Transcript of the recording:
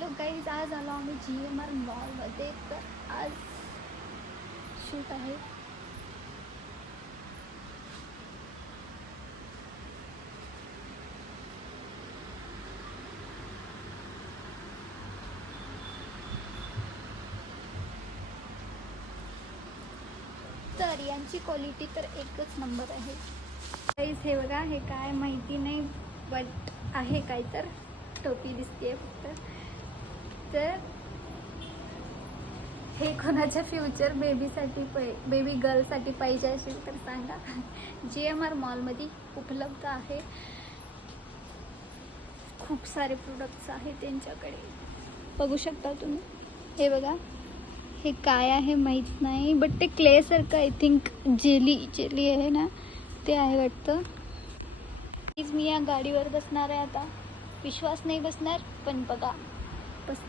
Hello guys, आज आलो आम्ही GMR मॉलमध्ये. तर आज शूट आहे. तर यांची क्वालिटी तर एकच नंबर आहे गाईज. हे बघा, हे काय माहिती नाही बट आहे काय, तर टोपी दिसते फक्त. तर हे कोणाच्या फ्युचर बेबीसाठी बेबी गर्लसाठी पाहिजे असेल तर सांगा. GMR मॉलमध्ये उपलब्ध आहे. खूप सारे प्रोडक्ट्स आहेत त्यांच्याकडे, बघू शकता तुम्ही. हे बघा, हे काय आहे माहीत नाही बट ते क्ले सारखं, आय थिंक जेली आहे ना, ते आहे वाटतं. प्लीज मी या गाडीवर बसणार आहे आता. विश्वास नाही बसणार पण बघा, बस.